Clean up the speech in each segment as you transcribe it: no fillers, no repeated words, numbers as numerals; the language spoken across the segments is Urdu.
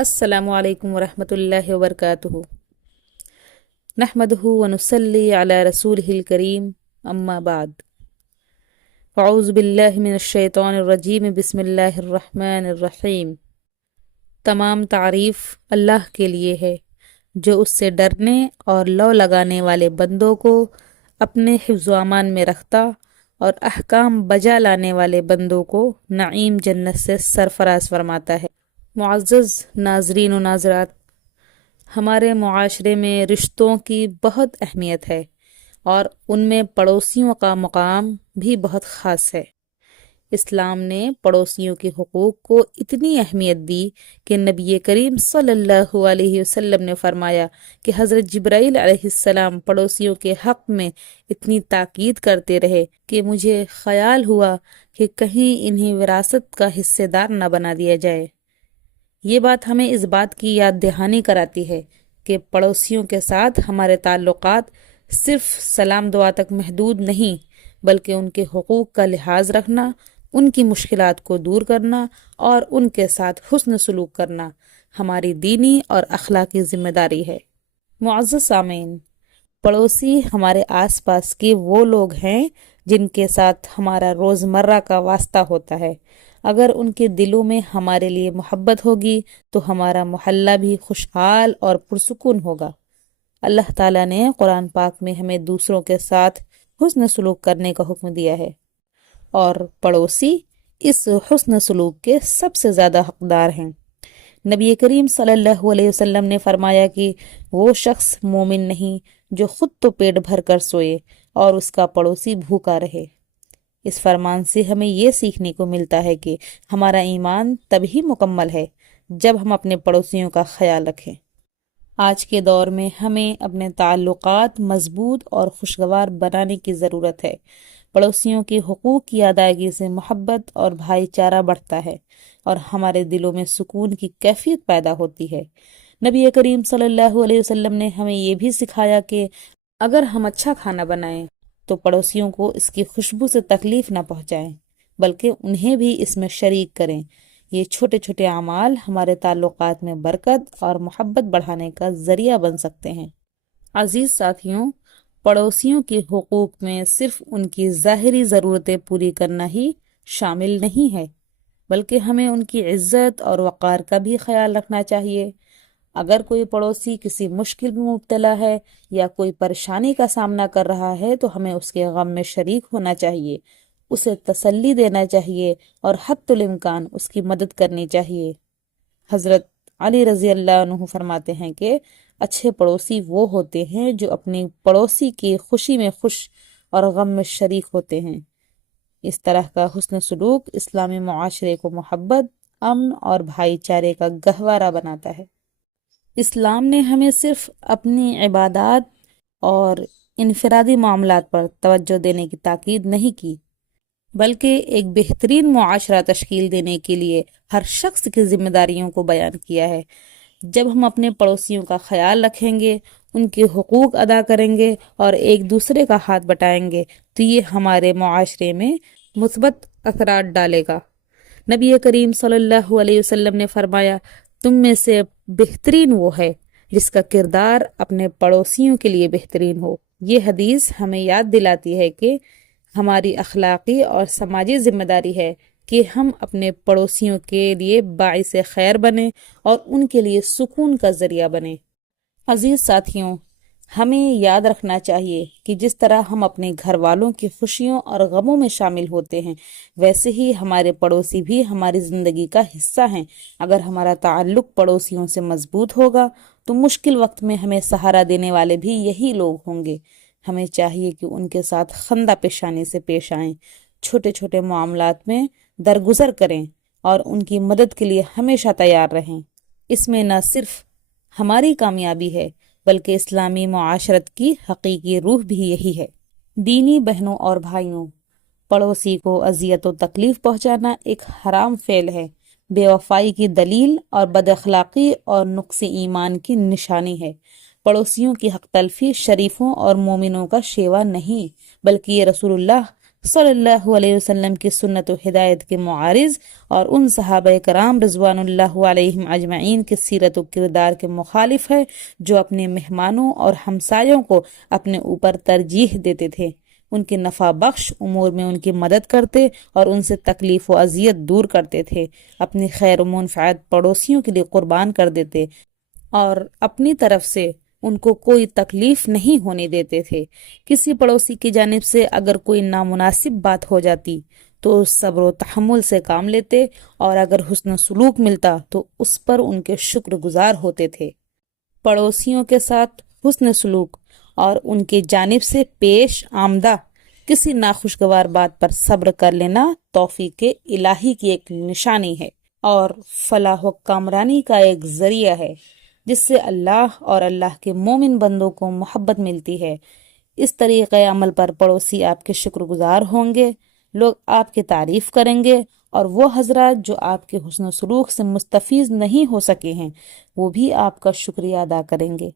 السلام علیکم ورحمۃ اللہ وبرکاتہ۔ نحمدہ ونصلی علی رسولہ الکریم، اما بعد، اعوذ باللہ من الشیطان الرجیم، بسم اللہ الرحمن الرحیم۔ تمام تعریف اللہ کے لیے ہے جو اس سے ڈرنے اور لو لگانے والے بندوں کو اپنے حفظ و امان میں رکھتا اور احکام بجا لانے والے بندوں کو نعیم جنت سے سرفراز فرماتا ہے۔ معزز ناظرین و ناظرات، ہمارے معاشرے میں رشتوں کی بہت اہمیت ہے اور ان میں پڑوسیوں کا مقام بھی بہت خاص ہے۔ اسلام نے پڑوسیوں کے حقوق کو اتنی اہمیت دی کہ نبی کریم صلی اللہ علیہ وسلم نے فرمایا کہ حضرت جبرائیل علیہ السلام پڑوسیوں کے حق میں اتنی تاکید کرتے رہے کہ مجھے خیال ہوا کہ کہیں انہیں وراثت کا حصے دار نہ بنا دیا جائے۔ یہ بات ہمیں اس بات کی یاد دہانی کراتی ہے کہ پڑوسیوں کے ساتھ ہمارے تعلقات صرف سلام دعا تک محدود نہیں، بلکہ ان کے حقوق کا لحاظ رکھنا، ان کی مشکلات کو دور کرنا اور ان کے ساتھ حسن سلوک کرنا ہماری دینی اور اخلاقی ذمہ داری ہے۔ معزز سامعین، پڑوسی ہمارے آس پاس کے وہ لوگ ہیں جن کے ساتھ ہمارا روزمرہ کا واسطہ ہوتا ہے۔ اگر ان کے دلوں میں ہمارے لیے محبت ہوگی تو ہمارا محلہ بھی خوشحال اور پرسکون ہوگا۔ اللہ تعالیٰ نے قرآن پاک میں ہمیں دوسروں کے ساتھ حسن سلوک کرنے کا حکم دیا ہے، اور پڑوسی اس حسن سلوک کے سب سے زیادہ حقدار ہیں۔ نبی کریم صلی اللہ علیہ وسلم نے فرمایا کہ وہ شخص مومن نہیں جو خود تو پیٹ بھر کر سوئے اور اس کا پڑوسی بھوکا رہے۔ اس فرمان سے ہمیں یہ سیکھنے کو ملتا ہے کہ ہمارا ایمان تبھی مکمل ہے جب ہم اپنے پڑوسیوں کا خیال رکھیں۔ آج کے دور میں ہمیں اپنے تعلقات مضبوط اور خوشگوار بنانے کی ضرورت ہے۔ پڑوسیوں کے حقوق کی ادائیگی سے محبت اور بھائی چارہ بڑھتا ہے اور ہمارے دلوں میں سکون کی کیفیت پیدا ہوتی ہے۔ نبی کریم صلی اللہ علیہ وسلم نے ہمیں یہ بھی سکھایا کہ اگر ہم اچھا کھانا بنائیں تو پڑوسیوں کو اس کی خوشبو سے تکلیف نہ پہنچائیں، بلکہ انہیں بھی اس میں شریک کریں۔ یہ چھوٹے چھوٹے اعمال ہمارے تعلقات میں برکت اور محبت بڑھانے کا ذریعہ بن سکتے ہیں۔ عزیز ساتھیوں، پڑوسیوں کے حقوق میں صرف ان کی ظاہری ضرورتیں پوری کرنا ہی شامل نہیں ہے، بلکہ ہمیں ان کی عزت اور وقار کا بھی خیال رکھنا چاہیے۔ اگر کوئی پڑوسی کسی مشکل میں مبتلا ہے یا کوئی پریشانی کا سامنا کر رہا ہے تو ہمیں اس کے غم میں شریک ہونا چاہیے، اسے تسلی دینا چاہیے اور حتی الامکان اس کی مدد کرنی چاہیے۔ حضرت علی رضی اللہ عنہ فرماتے ہیں کہ اچھے پڑوسی وہ ہوتے ہیں جو اپنی پڑوسی کی خوشی میں خوش اور غم میں شریک ہوتے ہیں۔ اس طرح کا حسن سلوک اسلامی معاشرے کو محبت، امن اور بھائی چارے کا گہوارہ بناتا ہے۔ اسلام نے ہمیں صرف اپنی عبادات اور انفرادی معاملات پر توجہ دینے کی تاکید نہیں کی، بلکہ ایک بہترین معاشرہ تشکیل دینے کے لیے ہر شخص کی ذمہ داریوں کو بیان کیا ہے۔ جب ہم اپنے پڑوسیوں کا خیال رکھیں گے، ان کے حقوق ادا کریں گے اور ایک دوسرے کا ہاتھ بٹائیں گے تو یہ ہمارے معاشرے میں مثبت اثرات ڈالے گا۔ نبی کریم صلی اللہ علیہ وسلم نے فرمایا، تم میں سے بہترین وہ ہے جس کا کردار اپنے پڑوسیوں کے لیے بہترین ہو۔ یہ حدیث ہمیں یاد دلاتی ہے کہ ہماری اخلاقی اور سماجی ذمہ داری ہے کہ ہم اپنے پڑوسیوں کے لیے باعث خیر بنیں اور ان کے لیے سکون کا ذریعہ بنیں۔ عزیز ساتھیوں، ہمیں یاد رکھنا چاہیے کہ جس طرح ہم اپنے گھر والوں کی خوشیوں اور غموں میں شامل ہوتے ہیں، ویسے ہی ہمارے پڑوسی بھی ہماری زندگی کا حصہ ہیں۔ اگر ہمارا تعلق پڑوسیوں سے مضبوط ہوگا تو مشکل وقت میں ہمیں سہارا دینے والے بھی یہی لوگ ہوں گے۔ ہمیں چاہیے کہ ان کے ساتھ خندہ پیشانی سے پیش آئیں، چھوٹے چھوٹے معاملات میں درگزر کریں اور ان کی مدد کے لیے ہمیشہ تیار رہیں۔ اس میں نہ صرف ہماری کامیابی ہے بلکہ اسلامی معاشرت کی حقیقی روح بھی یہی ہے۔ دینی بہنوں اور بھائیوں، پڑوسی کو اذیت و تکلیف پہنچانا ایک حرام فعل ہے، بے وفائی کی دلیل اور بد اخلاقی اور نقص ایمان کی نشانی ہے۔ پڑوسیوں کی حق تلفی شریفوں اور مومنوں کا شیوا نہیں، بلکہ یہ رسول اللہ صلی اللہ علیہ وسلم کی سنت و ہدایت کے معارض اور ان صحابہ کرام رضوان اللہ علیہم اجمعین کے سیرت و کردار کے مخالف ہے جو اپنے مہمانوں اور ہمسایوں کو اپنے اوپر ترجیح دیتے تھے، ان کے نفع بخش امور میں ان کی مدد کرتے اور ان سے تکلیف و اذیت دور کرتے تھے، اپنی خیر و منفعت پڑوسیوں کے لیے قربان کر دیتے اور اپنی طرف سے ان کو کوئی تکلیف نہیں ہونے دیتے تھے۔ کسی پڑوسی کی جانب سے اگر کوئی نامناسب بات ہو جاتی تو صبر و تحمل سے کام لیتے، اور اگر حسن سلوک ملتا تو اس پر ان کے شکر گزار ہوتے تھے۔ پڑوسیوں کے ساتھ حسن سلوک اور ان کی جانب سے پیش آمدہ کسی ناخوشگوار بات پر صبر کر لینا توفیق الہی کی ایک نشانی ہے اور فلاح و کامرانی کا ایک ذریعہ ہے، جس سے اللہ اور اللہ کے مومن بندوں کو محبت ملتی ہے۔ اس طریقۂ عمل پر پڑوسی آپ کے شکر گزار ہوں گے، لوگ آپ کی تعریف کریں گے، اور وہ حضرات جو آپ کے حسن و سلوک سے مستفیض نہیں ہو سکے ہیں وہ بھی آپ کا شکریہ ادا کریں گے۔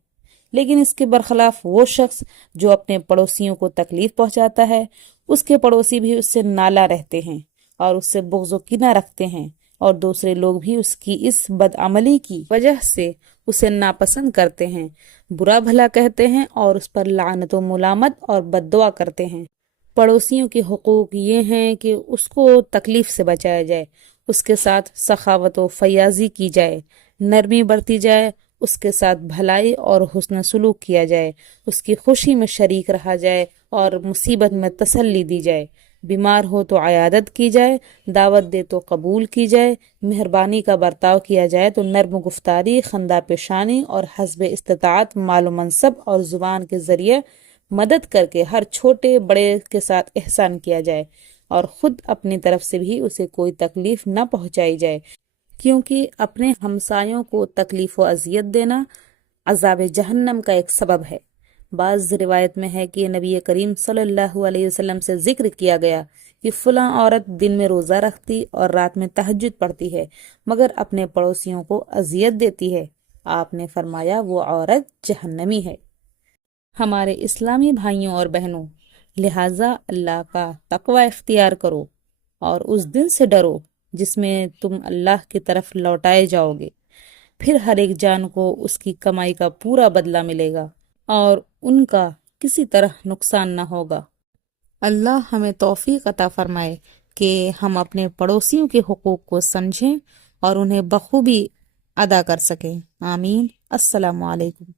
لیکن اس کے برخلاف وہ شخص جو اپنے پڑوسیوں کو تکلیف پہنچاتا ہے، اس کے پڑوسی بھی اس سے نالاں رہتے ہیں اور اس سے بغض و کینہ رکھتے ہیں، اور دوسرے لوگ بھی اس کی اس بدعملی کی وجہ سے اسے ناپسند کرتے ہیں، برا بھلا کہتے ہیں اور اس پر لعنت و ملامت اور بد دعا کرتے ہیں۔ پڑوسیوں کے حقوق یہ ہیں کہ اس کو تکلیف سے بچایا جائے، اس کے ساتھ سخاوت و فیاضی کی جائے، نرمی برتی جائے، اس کے ساتھ بھلائی اور حسن سلوک کیا جائے، اس کی خوشی میں شریک رہا جائے اور مصیبت میں تسلی دی جائے، بیمار ہو تو عیادت کی جائے، دعوت دے تو قبول کی جائے، مہربانی کا برتاؤ کیا جائے تو نرم گفتاری، خندہ پیشانی اور حسب استطاعت مال و منصب اور زبان کے ذریعے مدد کر کے ہر چھوٹے بڑے کے ساتھ احسان کیا جائے، اور خود اپنی طرف سے بھی اسے کوئی تکلیف نہ پہنچائی جائے، کیونکہ اپنے ہمسایوں کو تکلیف و اذیت دینا عذاب جہنم کا ایک سبب ہے۔ بعض روایت میں ہے کہ نبی کریم صلی اللہ علیہ وسلم سے ذکر کیا گیا کہ فلاں عورت دن میں روزہ رکھتی اور رات میں تہجد پڑھتی ہے مگر اپنے پڑوسیوں کو اذیت دیتی ہے، آپ نے فرمایا وہ عورت جہنمی ہے۔ ہمارے اسلامی بھائیوں اور بہنوں، لہٰذا اللہ کا تقوی اختیار کرو اور اس دن سے ڈرو جس میں تم اللہ کی طرف لوٹائے جاؤ گے، پھر ہر ایک جان کو اس کی کمائی کا پورا بدلہ ملے گا اور ان کا کسی طرح نقصان نہ ہوگا۔ اللہ ہمیں توفیق عطا فرمائے کہ ہم اپنے پڑوسیوں کے حقوق کو سمجھیں اور انہیں بخوبی ادا کر سکیں۔ آمین۔ السلام علیکم۔